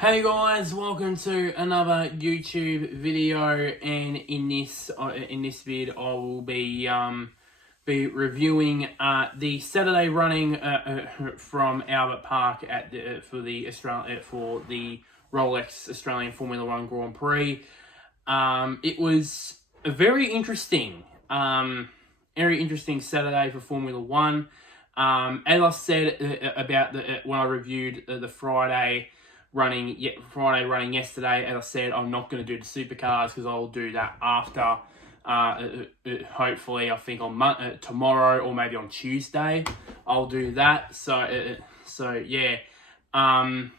Hey guys, welcome to another YouTube video, and in this vid, I will be reviewing the Saturday running from Albert Park at for the Rolex Australian Formula One Grand Prix. It was a very interesting Saturday for Formula One. As I said about when I reviewed the Friday running yesterday, as I said, I'm not going to do the supercars because I'll do that after. Hopefully, I think on tomorrow or maybe on Tuesday, I'll do that. So I'm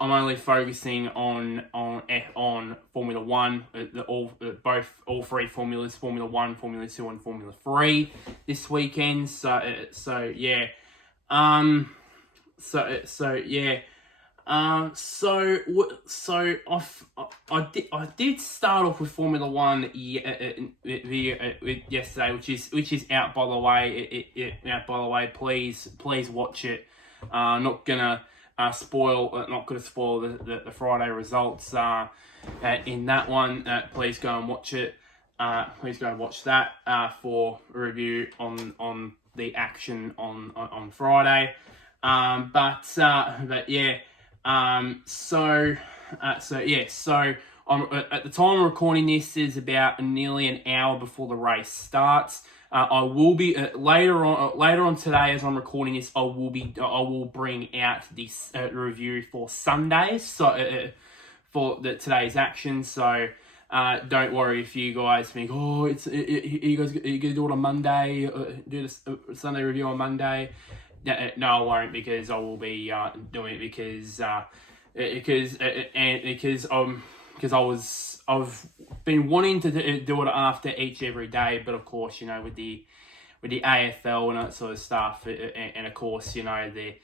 only focusing on Formula One, all three formulas, Formula One, Formula Two, and Formula 3 this weekend. I did start off with Formula One yesterday, which is out by the way. Out by the way, please watch it. Not gonna spoil the Friday results in that one. Please go and watch it. Please go and watch that for a review on the action on Friday. So I'm at the time of recording this is about nearly an hour before the race starts. I will be later on today, as I'm recording this, I will bring out this review for Sundays, for today's action. So don't worry if you guys think, are you gonna do it on Monday? Do this Sunday review on Monday? No, I won't, because I will be doing it because I've been wanting to do it after every day, but of course, with the AFL and that sort of stuff, and of course, me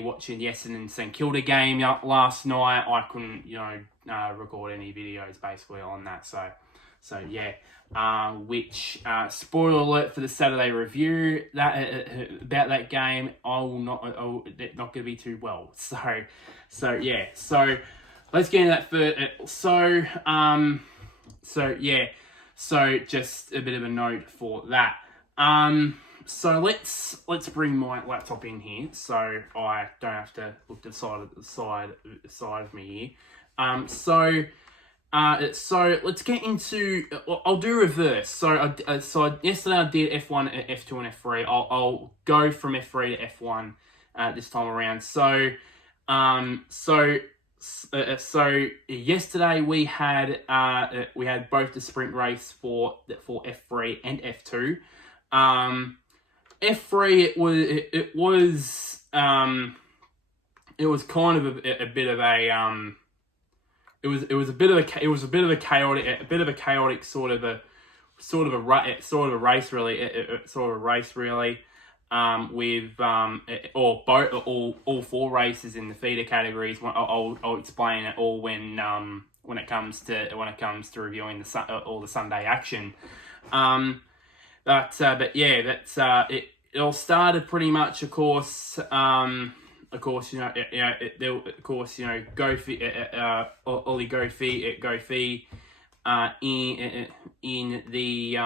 watching the Essendon St Kilda game last night, I couldn't record any videos basically on that. So yeah. Which spoiler alert for the Saturday review about that game, not going to be too well. So let's get into that first. So just a bit of a note for that. So let's bring my laptop in here so I don't have to look to the side of me here. So let's get into. I'll do reverse. So yesterday I did F1, F2, and F3. I'll go from F3 to F1 this time around. So yesterday we had both the sprint race for F3 and F2. F3 it was kind of a bit of a It was a bit of a chaotic sort of a race really. With all four races in the feeder categories. I'll explain it all when it comes to reviewing all the Sunday action. It all started pretty much, of course. Ollie Gofi in the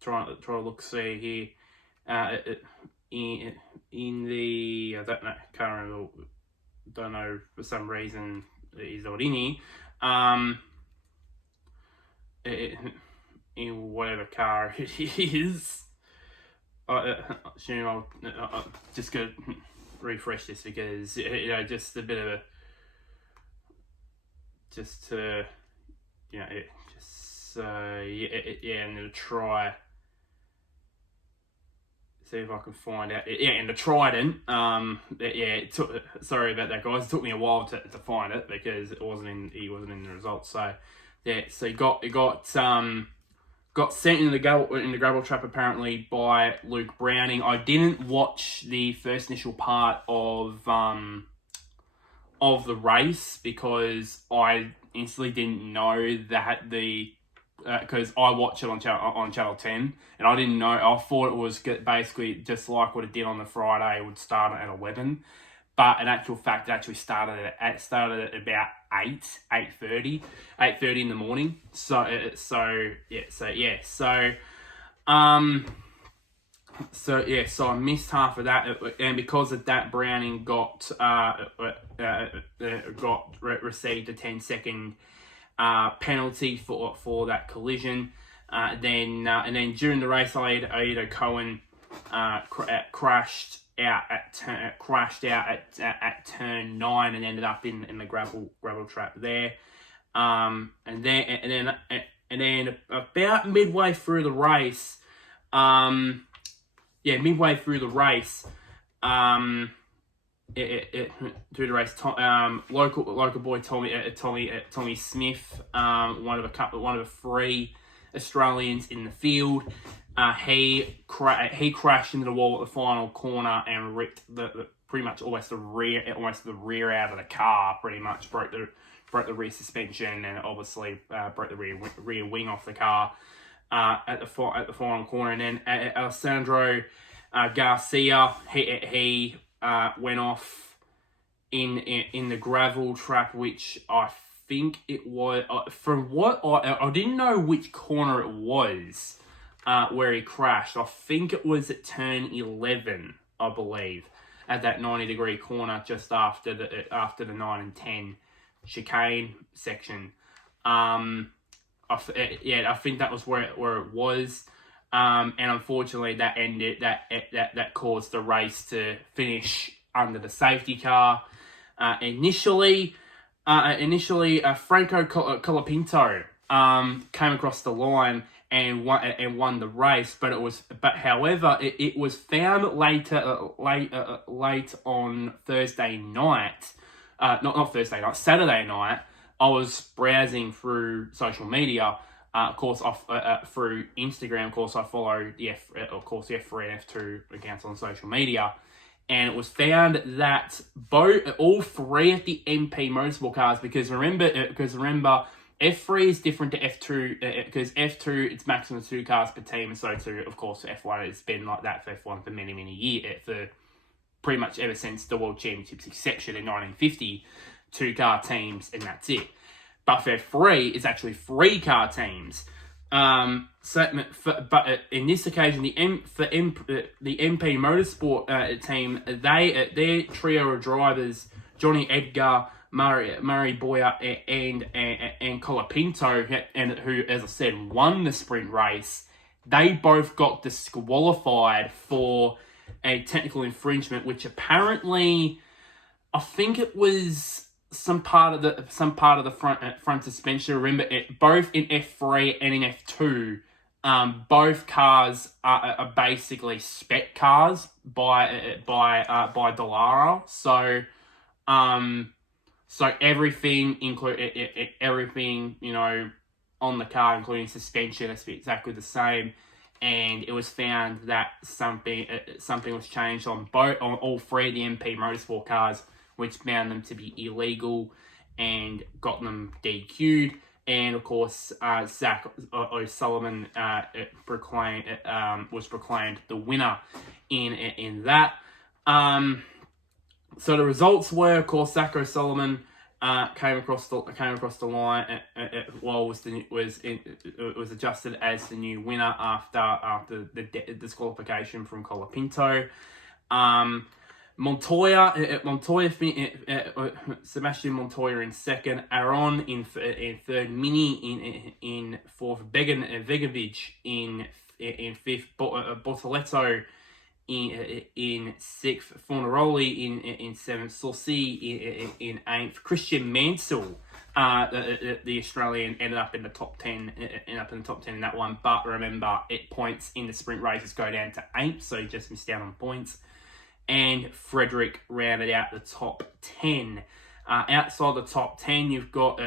try to look see here in the don't know for some reason he's not in here in whatever car it is. I assume I'll just go refresh this because just a bit of a and to try see if I can find out and the Trident sorry about that, guys. It took me a while to find it because he wasn't in the results. So he got sent in the gravel trap apparently by Luke Browning. I didn't watch the first initial part of the race because I instantly didn't know that because I watched it on channel 10 and I didn't know. I thought it was basically just like what it did on the Friday. It would start at 11, but in actual fact, it actually started at about 8:30 in the morning. So I missed half of that, and because of that, Browning received a 10-second penalty for that collision. And then during the race, Aida Cohen crashed out at turn 9 and ended up in the gravel trap there. And then about midway through the race, local boy Tommy Smith, one of the 3 Australians in the field, he crashed into the wall at the final corner and ripped pretty much almost the rear out of the car. Pretty much broke the rear suspension and obviously broke the rear wing off the car at the final corner. And then Alessandro Garcia, he went off in the gravel trap, which I think it was, from what I didn't know which corner it was where he crashed. I think it was at turn 11, I believe, at that 90-degree corner just after the 9 and 10 chicane section. I think that was where it was. And unfortunately, that caused the race to finish under the safety car. Initially, Franco Colapinto came across the line and won the race, however, it was found late on Thursday night, not Thursday night, Saturday night. I was browsing through social media. Of course, through Instagram. Of course, I follow the F3 and F2 accounts on social media, and it was found that all 3 of the MP Motorsport cars, because remember, F3 is different to F2 because F2 it's maximum 2 cars per team, and so too, of course, F1 it's been like that for F1 for many years, for pretty much ever since the World Championships inception in 1950, 2-car teams, and that's it. But for F3, it's actually 3-car teams. But in this occasion, the MP Motorsport team, their trio of drivers, Johnny Edgar, Murray Boyer, and Colapinto, and who, as I said, won the sprint race, they both got disqualified for a technical infringement, which apparently, I think it was some part of the front suspension. Remember, both in F3 and in F2, both cars are basically spec cars by Dallara. So everything everything on the car, including suspension, has to be exactly the same. And it was found that something was changed on all 3 of the MP Motorsport cars, which found them to be illegal and got them DQ'd. And of course, Zach O'Sullivan was proclaimed the winner in that. So the results were, of course, Zach O'Sullivan came across the line. It was adjusted as the new winner after the disqualification from Colapinto. Sebastian Montoya in second, Aaron in third, Mini in fourth, Begovic in fifth, Bortoletto in sixth, Fornaroli in seventh, Saucy in eighth, Christian Mansell, the Australian, ended up in the top 10 in that one. But remember, points in the sprint races go down to 8, so he just missed out on points. And Frederick rounded out the top 10. Outside the top 10, you've got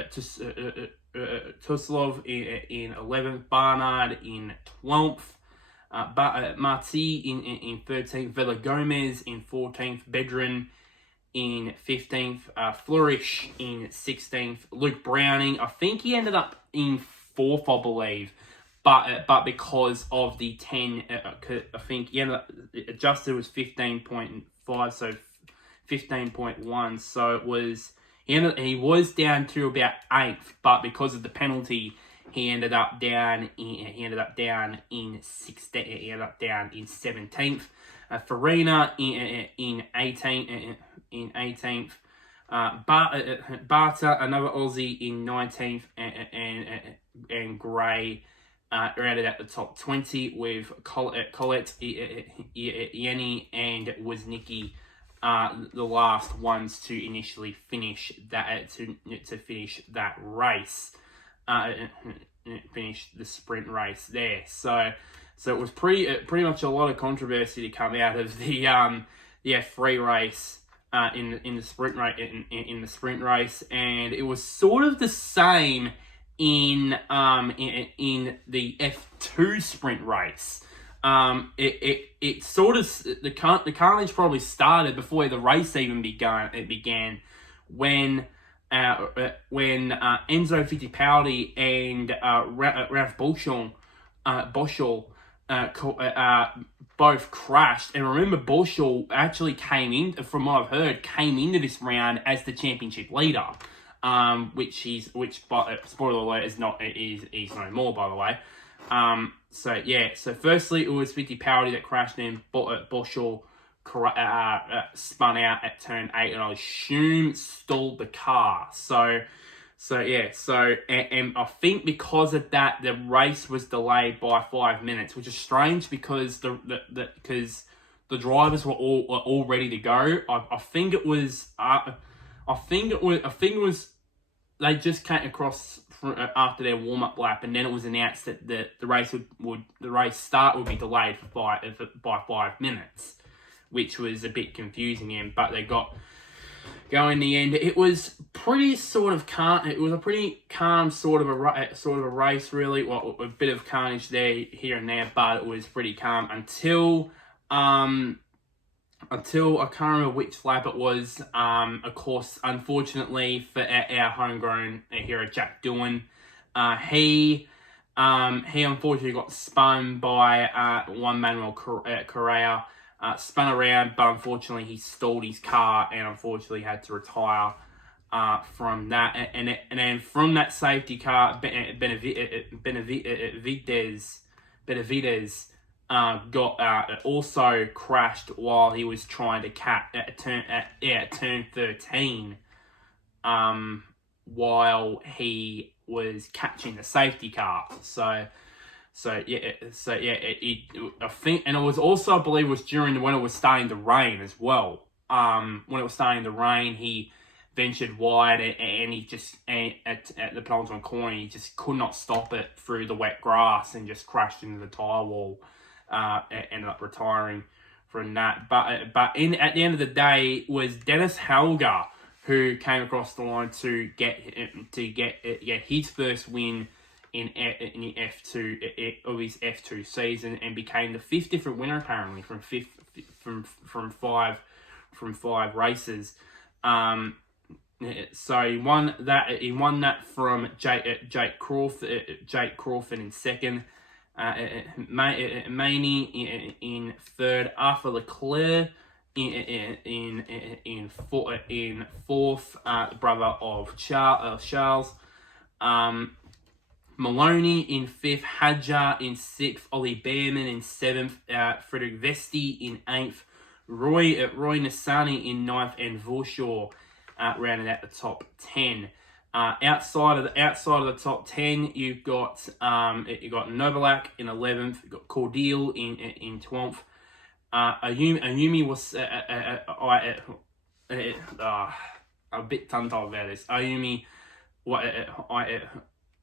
Tuslov in 11th, Barnard in 12th, Marti in 13th, Vela Gomez in 14th, Bedrin in 15th, Flourish in 16th, Luke Browning, I think he ended up in 4th, I believe. But because of the 10, I think he ended up adjusted was 15.5, so 15.1. So it was he was down to about 8th, but because of the penalty, he ended up down in 17th. Farina in 18th. Barter, another Aussie, in 19th, and Gray rounded out the top 20 with Collette, Yenny, and Woznicki, the last ones to initially finish that finish that race, finish the sprint race there. So it was pretty much a lot of controversy to come out of the free race. In the sprint race, and it was sort of the same in the F2 sprint race. It sort of the carnage probably started before the race even began. It began when Enzo Fittipaldi and Ralph Boschel both crashed. And remember, Boschel actually from what I've heard, came into this round as the championship leader, which spoiler alert, is no more, by the way. So firstly it was Fittipaldi that crashed, and Boschel spun out at turn 8, and I assume stalled the car. And I think because of that, the race was delayed by 5 minutes, which is strange because because the drivers were all ready to go. I think it was they just came across after their warm up lap, and then it was announced that the race the race start would be delayed by 5 minutes, which was a bit confusing. But they got go in the end. It was pretty sort of calm. It was a pretty calm sort of a race, really. Well, a bit of carnage here and there, but it was pretty calm until I can't remember which lap it was. Of course, unfortunately for our homegrown hero Jack Doohan, he unfortunately got spun by Juan Manuel Correa. Spun around, but unfortunately he stalled his car and unfortunately had to retire from that. And then from that safety car, Benavidez got also crashed while he was trying to cap at turn 13, while he was catching the safety car. I think, and it was also, I believe, was during when it was starting to rain as well. When it was starting to rain, he ventured wide, and he just at the penultimate corner, he just could not stop it through the wet grass and just crashed into the tire wall. Ended up retiring from that. But at the end of the day, it was Dennis Helger who came across the line to get his first win in F2 of his F2 season, and became the 5th different winner apparently from five races. So he won that from Jake Crawford in second. Maney in third, Arthur Leclerc in fourth, the brother of Charles. Maloney in 5th, Hadjar in 6th, Ollie Behrman in 7th, Frederick Vesti in 8th, Roy Nassani in 9th, and Vorshaw rounded out the top 10. Outside of the top 10, you've got Novalak in 11th, you've got Cordeal in 12th. Ayumi was I'm a bit tongue-tied about this. Ayumi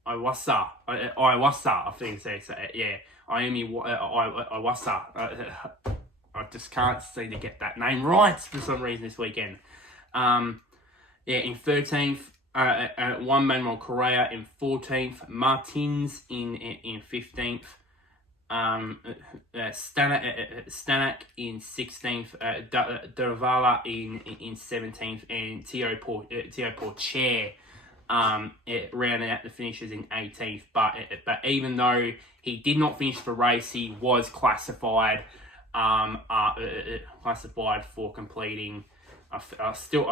Iwasa, I think so. Yeah, Ayumi Iwasa. I just can't seem to get that name right for some reason this weekend. In 13th, Juan Manuel Correa in 14th, Martins in 15th, Stanek in 16th, Duravala in 17th, and Tio Porcher rounded out the finishes in 18th. But even though he did not finish the race, he was classified for completing I still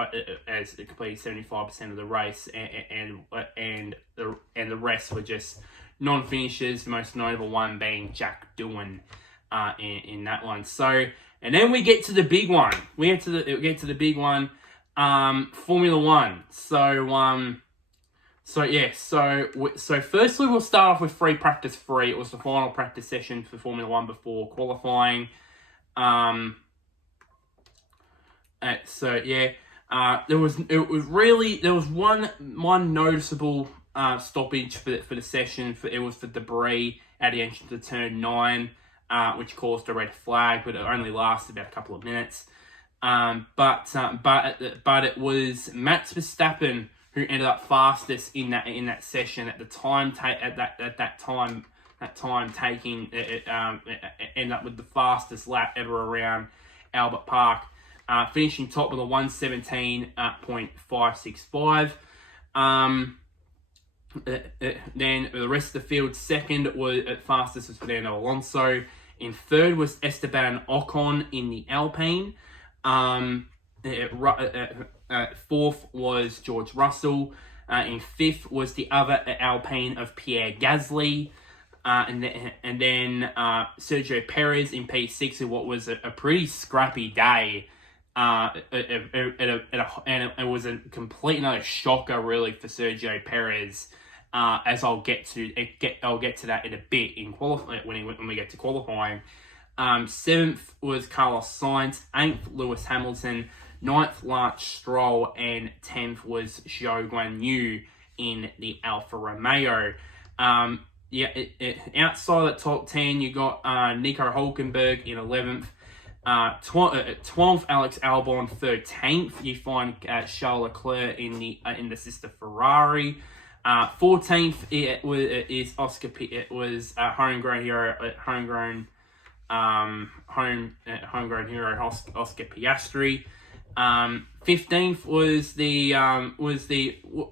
as completed 75% of the race, and the rest were just non-finishers. The most notable one being Jack Doohan in that one. So, and then we get to the big one. We get to the big one, Formula One. So firstly, we'll start off with free practice 3. It was the final practice session for Formula One before qualifying. There was one noticeable stoppage for the session. It was for debris at the entrance to turn 9, which caused a red flag, but it only lasted about a couple of minutes. But it was Max Verstappen who ended up fastest in that session at the time. Ended up with the fastest lap ever around Albert Park, finishing top with a 1:17.565. Then the rest of the field, second was at fastest was Fernando Alonso. In third was Esteban Ocon in the Alpine. Fourth was George Russell. In fifth was the other Alpine of Pierre Gasly. And then Sergio Perez in P6 in what was a pretty scrappy day. And it was a complete another shocker really for Sergio Perez. As I'll get to that in a bit when we get to qualifying. Seventh was Carlos Sainz. 8th, Lewis Hamilton. 9th, Lance Stroll. And 10th was Zhou Guanyu in the Alfa Romeo. Outside the top 10, you got Nico Hulkenberg in 11th. 12th, Alex Albon. 13th, you find Charles Leclerc in the sister Ferrari. 14th is Oscar. It was homegrown hero Oscar Piastri. 15th was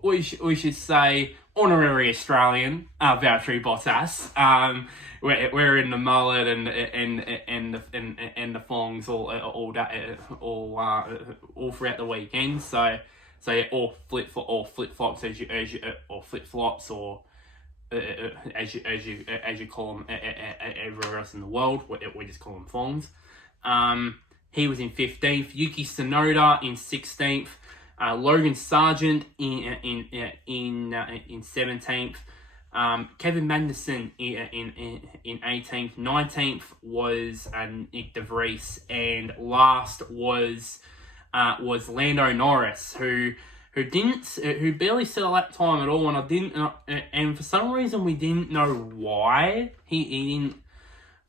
we should say honorary Australian Valtteri Bottas. Wearing the mullet and the thongs all throughout the weekend. So yeah, or flip flops as you call them everywhere else in the world. We just call them thongs. He was in 15th. Yuki Tsunoda in 16th. Logan Sargent in 17th. Kevin Magnussen in 18th. 19th was Nick De Vries, and last was Lando Norris, who barely set a lap time at all, and for some reason we didn't know why he didn't.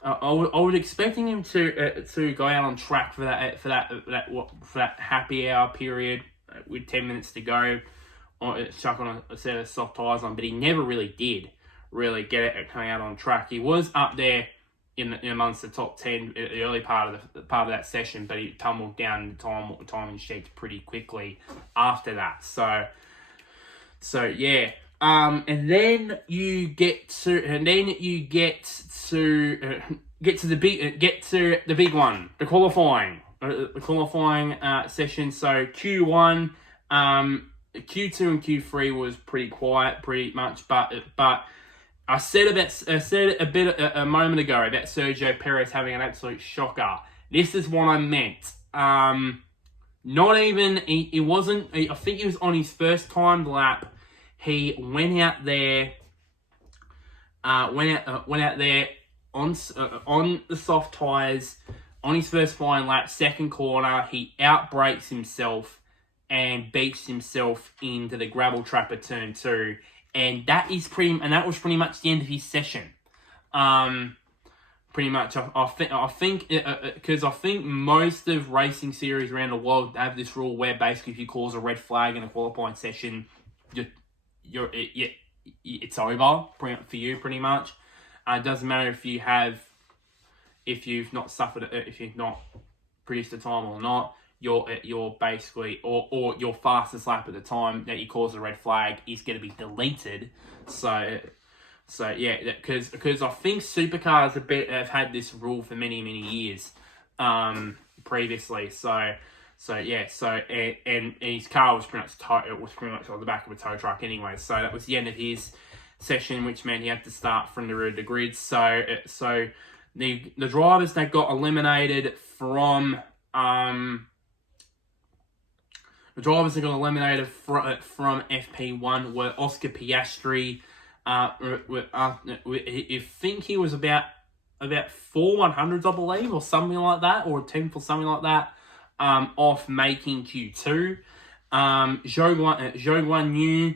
I was expecting him to go out on track for that happy hour period with 10 minutes to go, or chuck on a set of soft tyres on, but he never really did get it coming out on track. He was up there in amongst the top 10 the early part of that session, but he tumbled down the timing sheets pretty quickly after that. So yeah. And then you get to the big one, the qualifying session. So Q1, Q2 and Q3 was pretty quiet, pretty much. But I said a moment ago about Sergio Perez having an absolute shocker. This is what I meant. Not even he wasn't. I think he was on his first timed lap. He went out there on the soft tyres on his first flying lap, second corner. He outbrakes himself and beats himself into the gravel trap at turn 2, and that was pretty much the end of his session. Pretty much, I think because I think most of racing series around the world have this rule where basically if you cause a red flag in a qualifying session, it's over for you pretty much. It doesn't matter if you've not produced a time or not. You're basically or your fastest lap at the time that you cause a red flag is going to be deleted. So yeah, because I think supercars have had this rule for many years previously. So And his car was pretty much on the back of a tow truck anyway. So that was the end of his session, which meant he had to start from the rear of the grid. So the drivers that got eliminated from from FP1 were Oscar Piastri. I think he was about 4 100s, I believe, or something like that, or a 10 for something like that, off making Q2. Zhou Guan Yu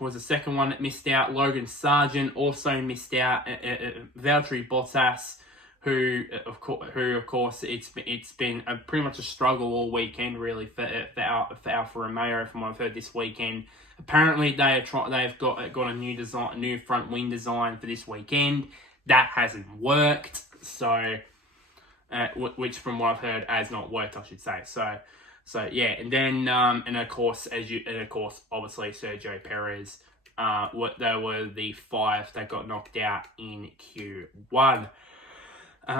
was the second one that missed out. Logan Sargent also missed out. Valtteri Bottas, who of course it's been pretty much a struggle all weekend really for Alfa Romeo, from what I've heard this weekend. Apparently they've got a new front wing design for this weekend. That hasn't worked, so which from what I've heard has not worked, I should say. So yeah, and then and of course obviously Sergio Perez. They were the 5 that got knocked out in Q1.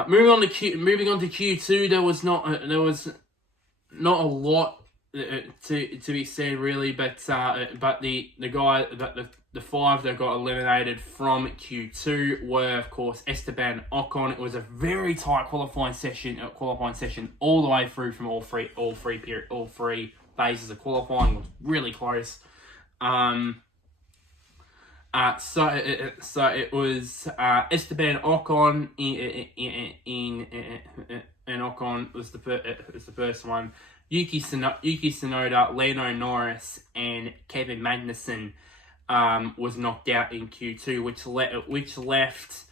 Moving on to Q2, there was not a lot to be said really, but the 5 that got eliminated from Q2 were of course Esteban Ocon. It was a very tight qualifying session all the way through from all three phases of qualifying. It was really close. So it was Esteban Ocon and Ocon was the first one. Yuki Tsunoda, Lando Norris, and Kevin Magnussen was knocked out in Q2, which left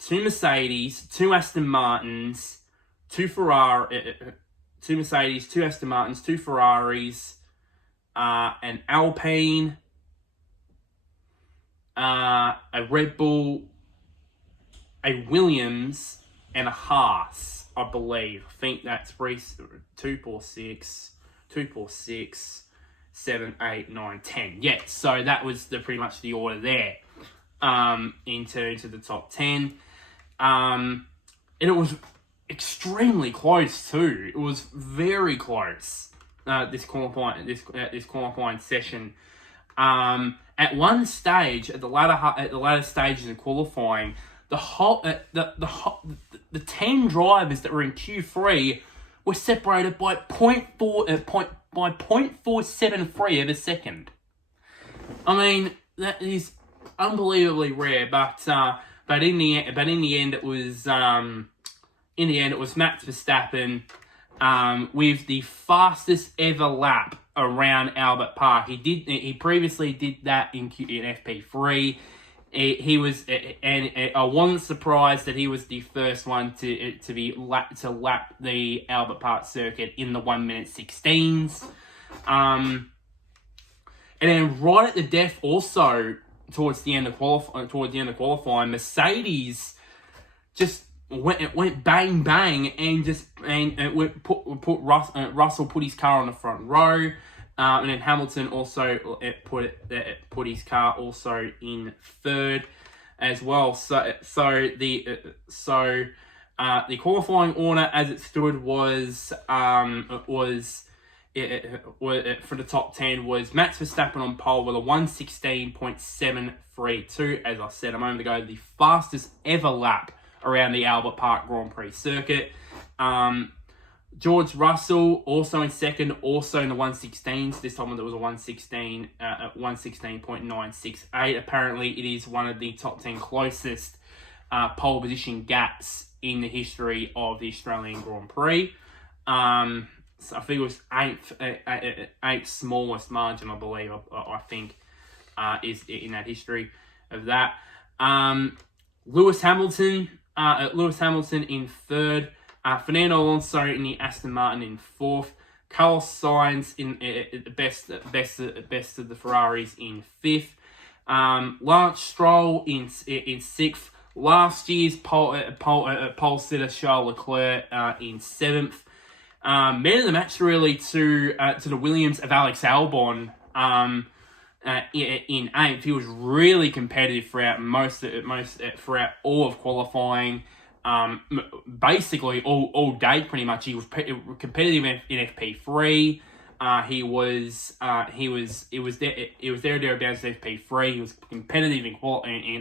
2 Mercedes, 2 Aston Martins, 2 Mercedes, 2 Aston Martins, 2 Ferraris, an Alpine, a Red Bull, a Williams, and a Haas, I believe. I think that's 2, 4, 6, 7, 8, 9, 10. Yeah, so that was pretty much the order there into the top 10. And it was extremely close too. It was very close. This qualifying session. At one stage, at the latter stages of qualifying, the 10 drivers that were in Q3 were separated by 0.473 of a second. I mean, that is unbelievably rare, but in the end it was Max Verstappen with the fastest ever lap around Albert Park. He previously did that in FP3. He was, and I wasn't surprised that he was the first one to lap the Albert Park circuit in the 1:16s. And then right at the death, also towards the end of qualifying, Mercedes just went bang bang and Russell put his car on the front row. And then Hamilton also put his car also in third as well. So the qualifying order as it stood was for the top 10 was Max Verstappen on pole with a 1:16.732. As I said a moment ago, the fastest ever lap around the Albert Park Grand Prix circuit. George Russell also in second, also in the 1:16s. This time there was a 1:16.968. Apparently, it is one of the top 10 closest pole position gaps in the history of the Australian Grand Prix. So I think it was eighth smallest margin, I believe. I think is in that history of that. Lewis Hamilton in third. Fernando Alonso in the Aston Martin in fourth. Carlos Sainz in the best of the Ferraris in fifth. Lance Stroll in sixth. Last year's pole sitter Charles Leclerc in seventh. Man of the match really to the Williams of Alex Albon in eighth. He was really competitive throughout throughout all of qualifying. basically all day pretty much. He was competitive in FP3. He was there thereabouts in FP3. He was competitive in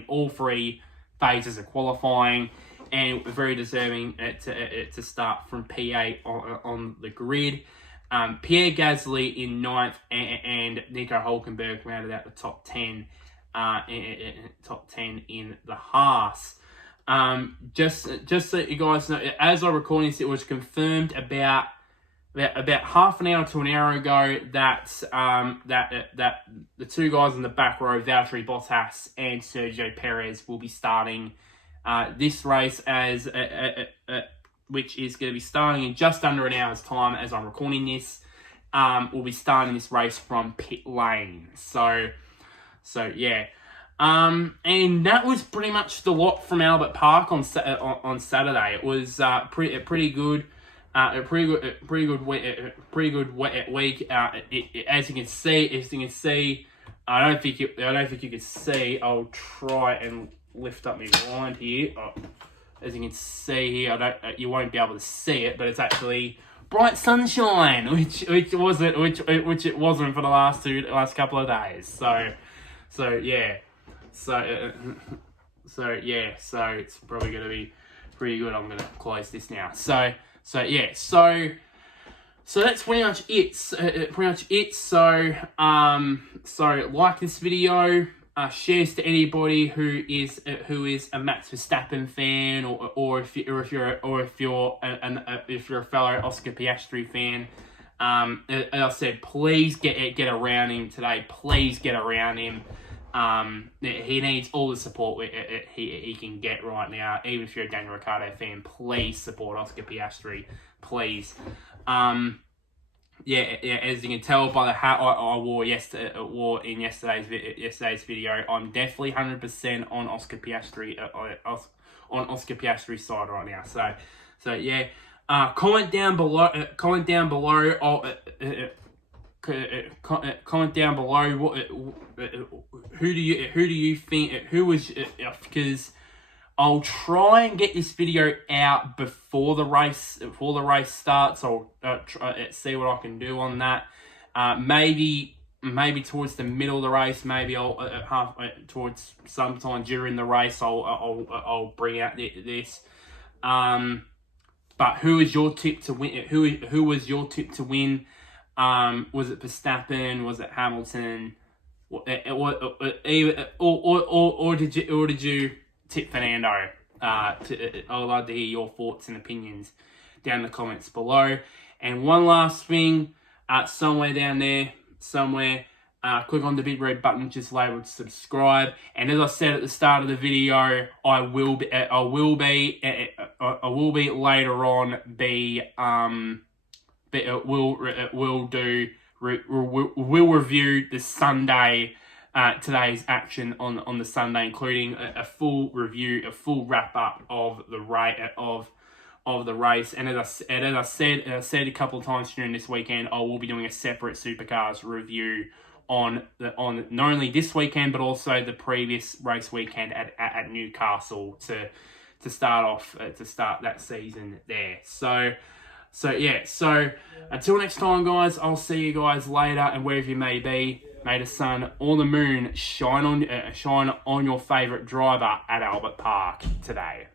all three phases of qualifying, and very deserving to start from P8 on the grid. Pierre Gasly in 9th, and Nico Hulkenberg rounded out the top 10. Top 10 in the Haas. Just so you guys know, as I record this, it was confirmed about half an hour to an hour ago that that the two guys in the back row, Valtteri Bottas and Sergio Perez, will be starting this race as which is going to be starting in just under an hour's time as I'm recording this. We'll be starting this race from pit lane. So yeah. And that was pretty much the lot from Albert Park on Saturday. It was pretty good. A pretty good week. As you can see, I don't think you can see. I'll try and lift up my blind here. As you can see here, you won't be able to see it, but it's actually bright sunshine, which it wasn't for the last couple of days. So yeah. So it's probably going to be pretty good. I'm going to close this now. So that's pretty much it. So like this video, shares to anybody who is a Max Verstappen fan, or if you're a fellow Oscar Piastri fan. As I said, please get around him today. Please get around him. He needs all the support he can get right now. Even if you're a Daniel Ricciardo fan, please support Oscar Piastri, please. Yeah. As you can tell by the hat I wore in yesterday's video, I'm definitely 100% on Oscar Piastri on Oscar Piastri's side right now. So yeah. Comment down below. Comment down below. Who do you think, who was, because I'll try and get this video out before the race starts. I'll see what I can do on that. Maybe towards the middle of the race, maybe I'll towards sometime during the race I'll bring out this. But who is your tip to win? Who was your tip to win? Was it Verstappen? Was it Hamilton? Or did you tip Fernando? I would like to hear your thoughts and opinions down in the comments below. And one last thing, somewhere down there, click on the big red button just labeled subscribe. And as I said at the start of the video, I will later on we'll review the Sunday, today's action on the Sunday, including a full review, a full wrap up of the race. And as I said a couple of times during this weekend, I will be doing a separate Supercars review on not only this weekend but also the previous race weekend at Newcastle to start that season there. So yeah, until next time, guys, I'll see you guys later, and wherever you may be, may the sun or the moon shine on your favourite driver at Albert Park today.